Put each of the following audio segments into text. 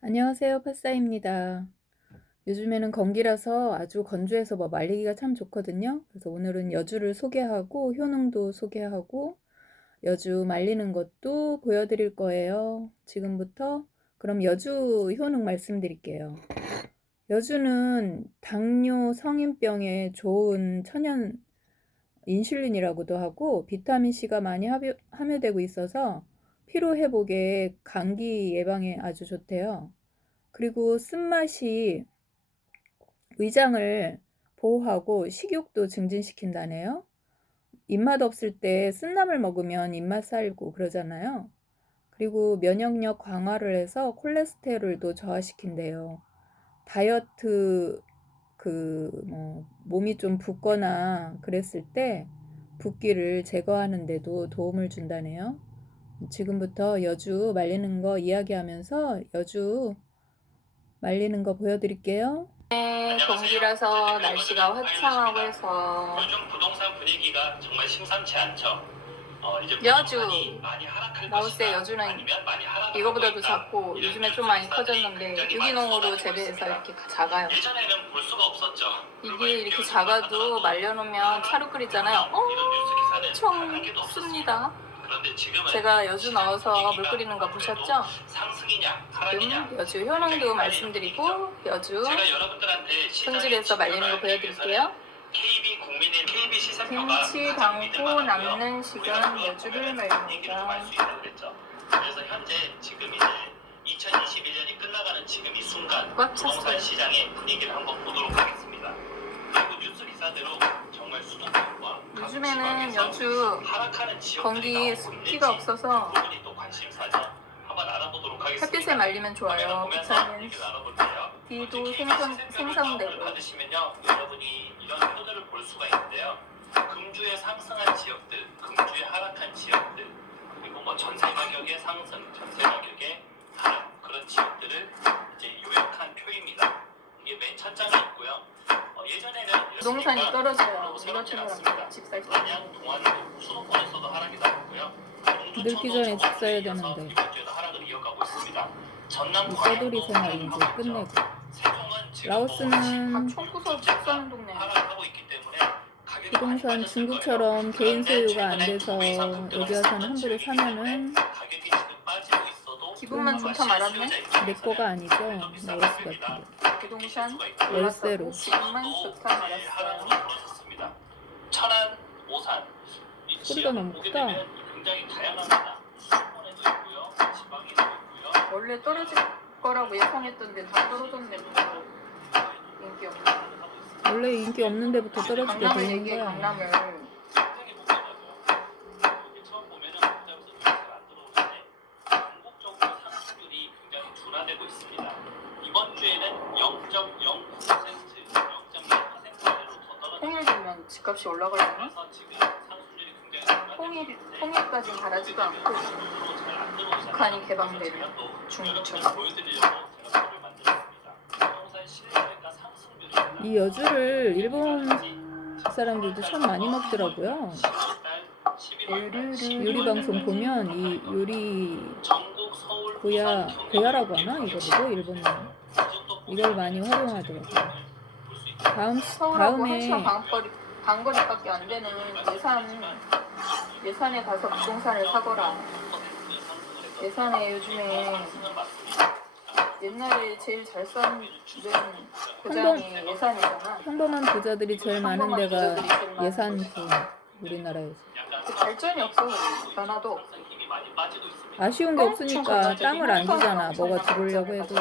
안녕하세요. 파싸입니다. 요즘에는 건기라서 아주 건조해서 말리기가 참 좋거든요. 그래서 오늘은 여주를 소개하고 효능도 소개하고 여주 말리는 것도 보여드릴 거예요. 지금부터 그럼 여주 효능 말씀드릴게요. 여주는 당뇨 성인병에 좋은 천연 인슐린이라고도 하고 비타민C가 많이 함유되고 있어서 피로 회복에 감기 예방에 아주 좋대요. 그리고 쓴맛이 위장을 보호하고 식욕도 증진시킨다네요. 입맛 없을 때 쓴나물 먹으면 입맛 살고 그러잖아요. 그리고 면역력 강화를 해서 콜레스테롤도 저하시킨대요. 다이어트 몸이 좀 붓거나 그랬을 때 붓기를 제거하는 데도 도움을 준다네요. 지금부터 여주 말리는 거 이야기하면서 여주 말리는 거 보여드릴게요. 동기라서 날씨가 화창하고 해서 요즘 부동산 분위기가 정말 심상치 않죠. 이제 여주 많이 하락할 나올때 것이다. 여주는 아니면 많이 하락하고 이거보다도 있다. 작고 이런 요즘에 좀 많이 뉴스들이 커졌는데 굉장히 유기농으로 많이 재배해서 쏟아지고 이렇게 작아요. 예전에는 볼 수가 없었죠. 이게 이렇게 작아도 말려놓으면 차로 끓이잖아요. 이런 뉴스 기사는 단 한 엄청 개도 씁니다. 그런데 지금은 제가 여주 넣어서 물 끓이는 거 보셨죠? 상승이냐 하락이냐 지금 여주 효능도 말씀드리고 여주 제가 여러분들한테 손질해서 말리는 거 보여드릴게요. KB 국민의 KB 시세표가 김치 담고 남는 시간 여주를 말립니다. 그래서 현재 지금 이제 2021년이 끝나가는 지금 이 순간 꽉 찼어요. 부동산 시장의 분위기를 한번 보도록 하겠습니다. 그리고 뉴스 기사대로 정말 수도권과 요즘에는 여주 건기 습기가 없어서 부분이 또 관심사죠. 한번 알아보도록 하겠습니다. 햇빛에 말리면 좋아요. 비타민 D도 생성되고. 받으시면요, 여러분이 이런 표들을 볼 수가 있는데요. 금주에 상승한 지역들, 금주에 하락한 지역들, 그리고 뭐 전세 가격의 상승, 전세 가격의 하락 그런 지역들을 이제 요약한 표입니다. 이게 맨 첫 장에 있고요. 예전에는 부동산이 떨어져요. 우리 같은 사람 집 살 때. 마냥 동안도 수도권에서도 하락이 나왔고요. 늙기 전에 집 사야 되는데 이 떼돌이 생활 이제 끝내고 라오스는 총구석 못 사는 동네. 부동산 중국처럼 개인 소유가 안 돼서 여기 와서는 함부로 사면은 기분만 좋다 말았네. 내 거가 아니죠. 라오스 같은 게 부동산 월세로. 올랐다고 기분만 좋다 말았어요. 천안, 오산 소리가 너무 크다. 굉장히 다양합니다. 수도권에도 있고요, 지방에도 있고요. 원래 떨어질 거라고 예상했던데 다 떨어졌네. 인기 없네. 원래 인기 없는 데부터 떨어지게 강남을 되는 얘기해. 거야. 강남을. 굉장히 복잡하죠. 이렇게 처음 보면은 복잡해서 눈이 잘안 들어오는데 전국적으로 상승률이 굉장히 둔화되고 있습니다. 이번 주에는 0.09%, 0.1%대로 더 떨어졌습니다. 통일 되면 집값이 올라가려나? 그래서 지금 상승률이 굉장히 통일까지 바라지도 않고 북한이 개방되면 중국처럼. 보여드리려고 제가 표를 만들었습니다. 부동산 실거래가 상승률이 이 여주를 일본 사람들도 참 많이 먹더라고요. 요리 방송 보면 이 요리 고야라고 하나? 이거 일본은 이걸 많이 활용하더라고요. 서울하고 다음에 1시간 반거리밖에 안 되는 예산에 가서 부동산을 사거라. 예산에 요즘에 옛날에 제일 잘 사는 고장이 예산이잖아. 평범한 부자들이 제일 많은 데가 예산군 우리나라에서. 발전이 없어. 변화도 없어. 아쉬운 게 없으니까 땅을 안 주잖아. 뭐가 들어오려고 해도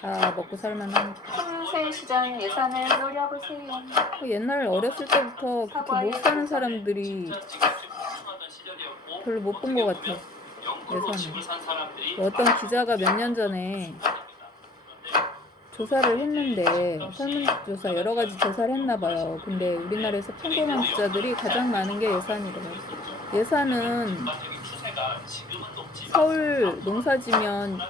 다 먹고 살만하니까. 틈새 시장 예산을 노려보세요. 옛날 어렸을 때부터 그렇게 못 사는 사람들이 별로 못 본 것 같아. 예산을. 어떤 기자가 몇 년 전에 조사를 했는데 설문조사 여러 가지 조사를 했나 봐요. 근데 우리나라에서 평범한 부자들이 가장 많은 게 예산이래요. 예산은 서울 농사지면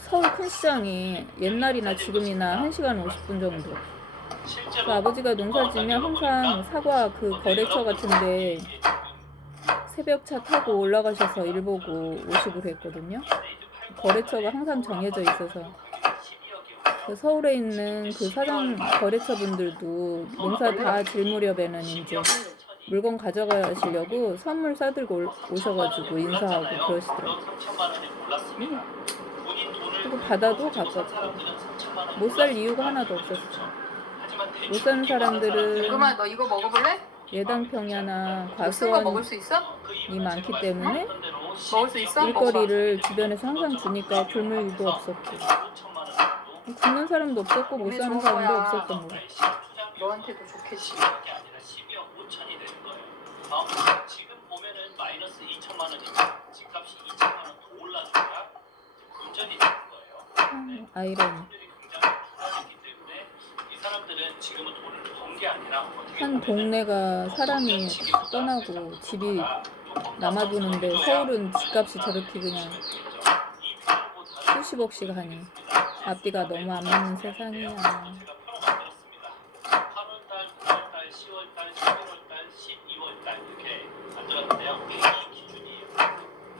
서울 큰 시장이 옛날이나 지금이나 1시간 50분 정도. 그 아버지가 농사지면 항상 사과 그 거래처 같은데 새벽차 타고 올라가셔서 일 보고 오시고 그랬거든요. 거래처가 항상 정해져 있어서 그 서울에 있는 그 사장 거래처분들도 농사 다 질 무렵에는 이제 물건 가져가시려고 선물 싸들고 오셔가지고 인사하고 그러시더라고요. 그리고 받아도 가깝고 못 살 이유가 하나도 없었어요. 못 사는 사람들은 그만 너 이거 먹어볼래? 예당평야나 쓴 거 먹을 수 있어? 과수원이 많기 때문에 먹을 수 있어? 일거리를 주변에서 항상 주니까 굶을 일도 없었고 굶는 사람도 없었고 못 사는 좋은 사람도 거야. 없었던 거예요. 너한테도 좋겠지. 지금 보면은 마이너스 2천만 원이면 집값이 2천만 원 더 올라줘야 금전이 되는 거예요. 아이러니. 이 사람들은 지금은 돈을 번 게 아니라 한 동네가 사람이 떠나고 집이 남아도는데 서울은 집값이 저렇게 그냥 수십억씩 하니 앞뒤가 너무 안 맞는 세상이야. 8월달, 9월달, 10월달, 11월달, 12월달 이렇게 만들었는데요. 이게 기준이에요. 이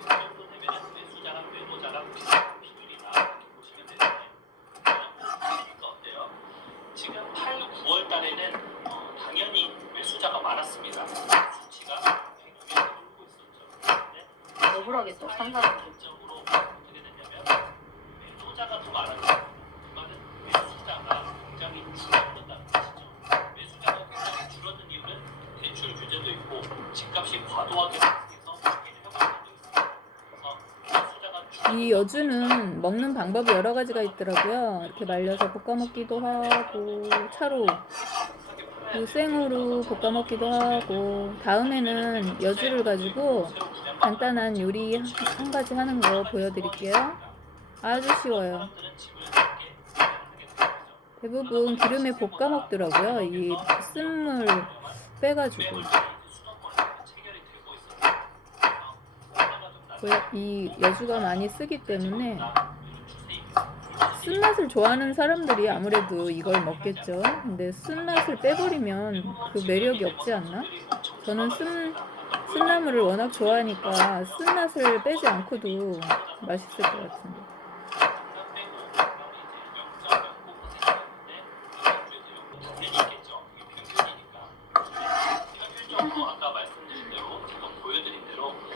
정도 되면 매수자랑 매도자랑 비슷한 비율이다 이렇게 보시면 되는데 그러니까 어때요? 지금 8, 9월달에는 당연히 매수자가 많았습니다. 수치가 100위에 돌고 있었죠. 근데 억울하겠다. 산 사람. 전적으로 어떻게 됐냐면 매도자가 더 많았죠. 그 말은 매수자가 굉장히 줄어든다는 뜻이죠. 매수자가 굉장히 줄어든 이유는 대출 규제도 있고 집값이 과도하게 상승해서 투기를 해버린 적도 있습니다. 그래서 매수자가 이 여주는 먹는 방법이 여러 가지가 있더라고요. 이렇게 말려서 볶아 먹기도 하고 차로 그 생으로 볶아 먹기도 하고 다음에는 여주를 가지고 간단한 요리 한 가지 하는 거 보여드릴게요. 아주 쉬워요. 대부분 기름에 볶아 먹더라고요. 이 쓴물 빼가지고 이 여주가 많이 쓰기 때문에 쓴맛을 좋아하는 사람들이 아무래도 이걸 먹겠죠. 근데 쓴맛을 빼버리면 그 매력이 없지 않나? 저는 쓴나물을 워낙 좋아하니까 쓴맛을 빼지 않고도 맛있을 것 같은데.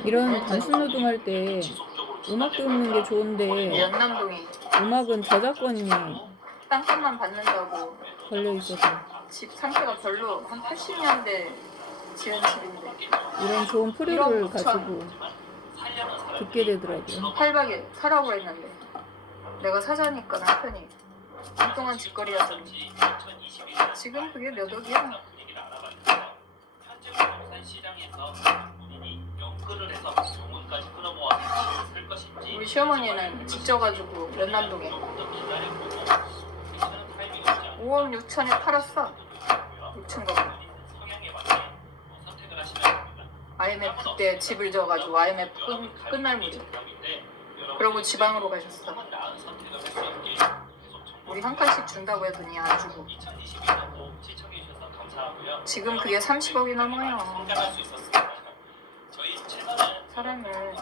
이런 단순 노동할 때 음악 듣는 게 좋은데 연남동이 음악은 저작권이 땅값만 받는다고 걸려 있어서 집 상태가 별로 한 80년대 지은 집인데 이런 좋은 프리를 1억 5천. 가지고 듣게 되더라고요. 8박에 사라고 했는데 내가 사자니까 남편이 한동안 집거리 하더니 지금 그게 몇 억이야? 우리 시어머니는 집 져가지고 연남동에 5억 6천에 팔았어. 6천 거. IMF 때 집을 져가지고 IMF 끝날 무렵. 그러고 지방으로 가셨어. 우리 한 칸씩 준다고 했더니 안 주고. 지금 그게 30억이 넘어요. 사람을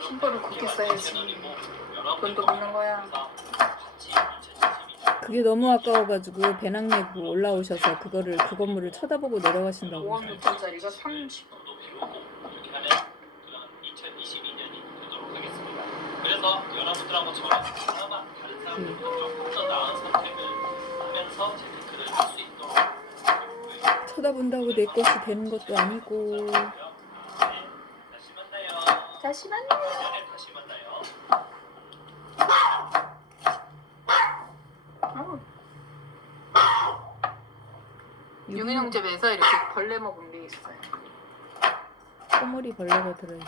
힘벌을 곱게 써야지. 돈도 버는 거야. 그게 너무 아까워가지고 배낭 메고 올라오셔서 그 건물을 쳐다보고 내려가신다고. 5억 6천짜리가 30. 그래서 여러분들하고 저랑 그나마 다른 사람들보다 조금 더 나은 선택을 하면서 재테크를 할 수 있도록 쳐다본다고 내 것이 되는 것도 아니고. 다시 만나요. 다시 만나요. 유기농 집에서 이렇게 벌레 먹은 게 있어요. 꼬물이 벌레가 들어있어.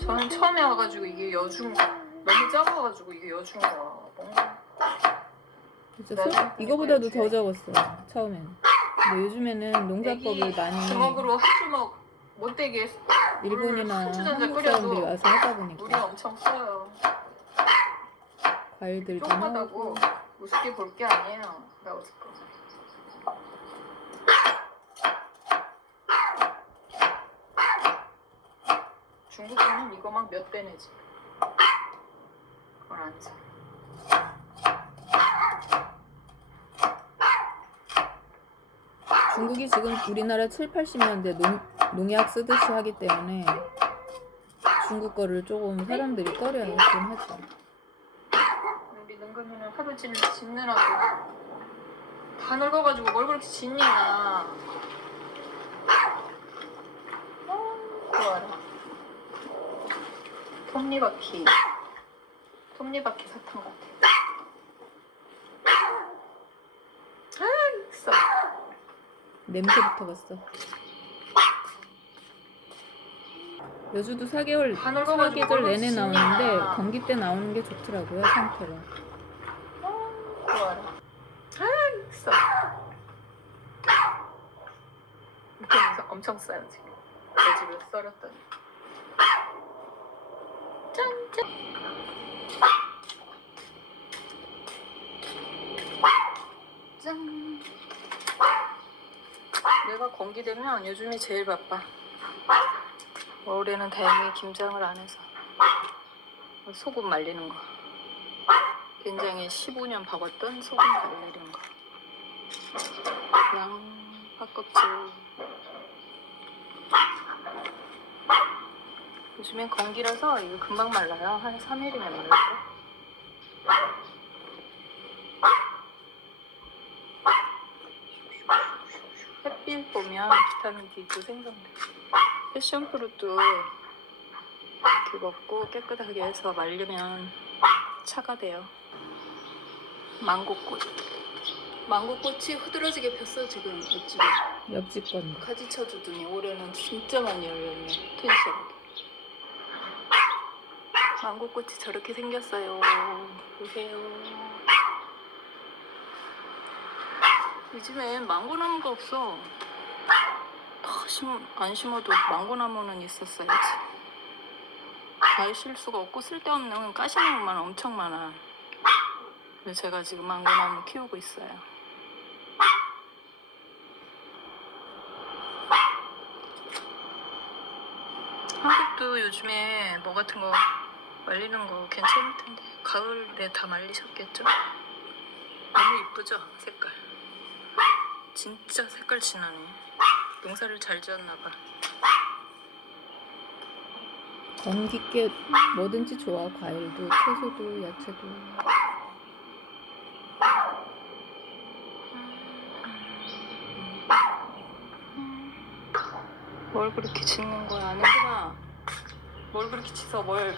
저는 처음에 와가지고 이게 여중 너무 작아가지고 이게 여중가 뭔가 진짜 이거보다도 더 적었어 처음엔. 근데 요즘에는 농사법을 많이 주먹으로 한 주먹 못되게 일본이나 한 주전자 한국 사람들이 끓여도 와서 하다 물이 보니까 엄청 써요. 과일들도 쪽하다고 나오고. 우습게 볼 게 아니에요. 나 어떡해. 중국 거는 이거 막 몇 배 내지. 그건 안 사. 중국이 지금 우리나라 7, 80년대 농약 쓰듯이 하기 때문에 중국 거를 조금 사람들이 꺼려하긴 하죠. 우리 능가면은 하루 짓느라고 다 늙어가지고 뭘 그렇게 짓냐. 좋아라. 톱니바퀴 사탕 같아. 아, 써. 냄새부터 봤어. 여주도 4계절 다 늙어가지고 뭘 내내 짓냐. 나오는데 감기 때 나오는 게 좋더라고요, 상태로. 좋아라. 아, 써. 이렇게 엄청 써요 지금. 내 집을 썰었더니. 짠짠. 짠. 내가 건기되면 요즘이 제일 바빠. 올해는 다행히 김장을 안 해서 소금 말리는 거. 된장에 15년 박았던 소금 말리는 거. 양파 껍질. 요즘엔 건기라서 이거 금방 말라요. 한 3일이면 말랄까? 햇빛 보면 비타민 D도 생성돼. 패션프루트도 이렇게 먹고 깨끗하게 해서 말리면 차가 돼요. 망고꽃이 흐드러지게 폈어 지금 옆집에. 옆집 건. 가지 쳐주더니 올해는 진짜 많이 열렸네. 튼실하게. 망고꽃이 저렇게 생겼어요. 보세요. 요즘엔 망고나무가 없어. 안 심어도 망고나무는 있었어야지. 잘 실 수가 없고 쓸데없는 가시나무만 엄청 많아. 그래서 제가 지금 망고나무 키우고 있어요. 한국도 요즘에 뭐 같은 거 말리는 거 괜찮을 텐데 가을에 다 말리셨겠죠? 너무 이쁘죠? 색깔. 진짜 색깔 진하네. 농사를 잘 지었나봐. 건기께 뭐든지 좋아. 과일도, 채소도, 야채도. 뭘 그렇게 짓는 거야, 아는구나. 뭘 그렇게 치서 왜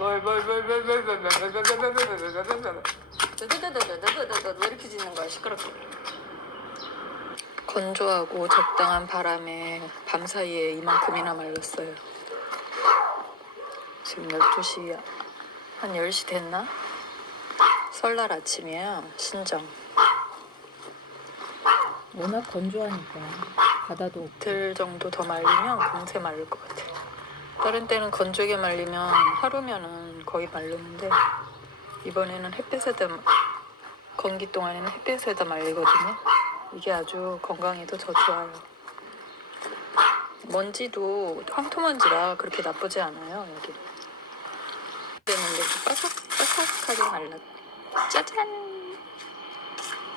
이렇게 짓는 거야, 시끄럽게. 건조하고 적당한 바람에 밤사이에 이만큼이나 말랐어요. 지금 12시, 한 10시 됐나? 설날 아침이야, 신정. 워낙 건조하니까 바다도 없고. 이틀 정도 더 말리면 금세 마를 것 같아. 다른 때는 건조하게 말리면 하루면은 거의 마르는데 이번에는 햇빛에다, 건기 동안에는 햇빛에다 말리거든요. 이게 아주 건강에도 더 좋아요. 먼지도 황토먼지라 그렇게 나쁘지 않아요. 여기 됐는데 바삭바삭하게 말랐. 짜잔.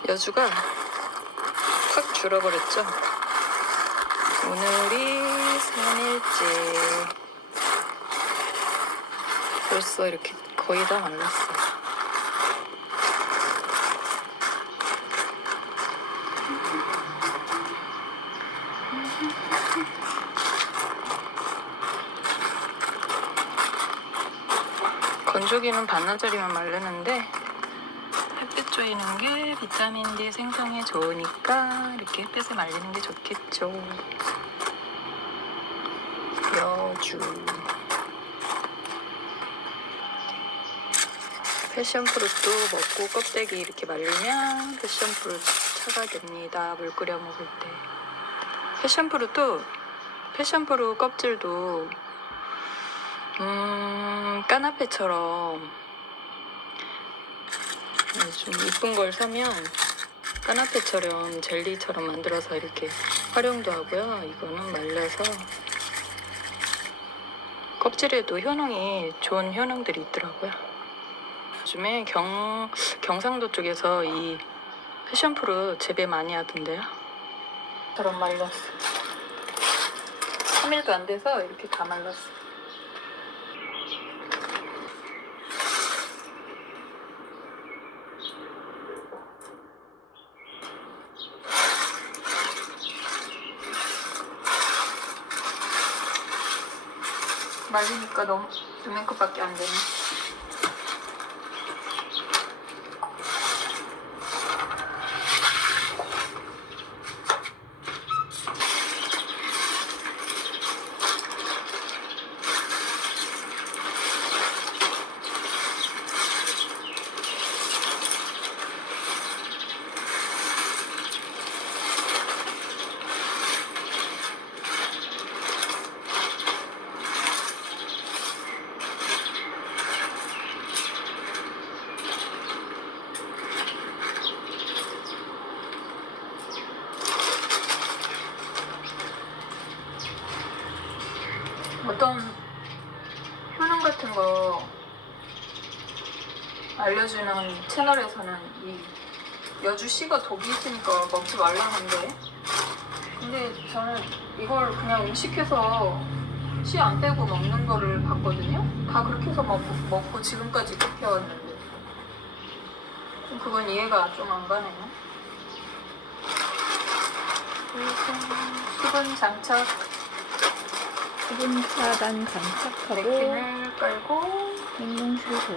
여주가 확 줄어버렸죠. 오늘이 3일째. 벌써 이렇게 거의 다 말랐어요. 건조기는 반나절이면 마르는데 햇빛 쬐이는 게 비타민 D 생성에 좋으니까 이렇게 햇빛에 말리는 게 좋겠죠. 여주. 패션프루트 먹고 껍데기 이렇게 말리면 패션프루트 차가 됩니다. 물 끓여 먹을 때. 패션프루트 껍질도 까나페처럼 좀 이쁜 걸 사면 까나페처럼 젤리처럼 만들어서 이렇게 활용도 하고요. 이거는 말려서 껍질에도 효능이 좋은 효능들이 있더라고요. 요즘에 경상도 쪽에서 이 패션프루 재배 많이 하던데요. 저런 말랐어. 3일도 안 돼서 이렇게 다 말랐어. 말리니까 너무 이만큼밖에 안 되네. 어떤 효능 같은 거 알려주는 채널에서는 이 여주 씨가 독이 있으니까 먹지 말라는데, 근데 저는 이걸 그냥 음식해서 씨 안 빼고 먹는 거를 봤거든요. 다 그렇게 해서 먹고 지금까지 이렇게 해왔는데 그건 이해가 좀 안 가네요. 수분 장착, 수분 차단 장착하고 냅킨을 깔고 냉동실에 그래서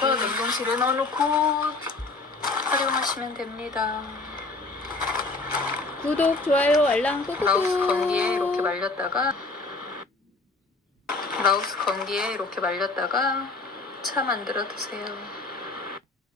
보관. 냉동실에 넣어놓고 활용하시면 됩니다. 구독, 좋아요, 알람 꾹꾹. 라오스 건기에 이렇게 말렸다가 차 만들어 드세요.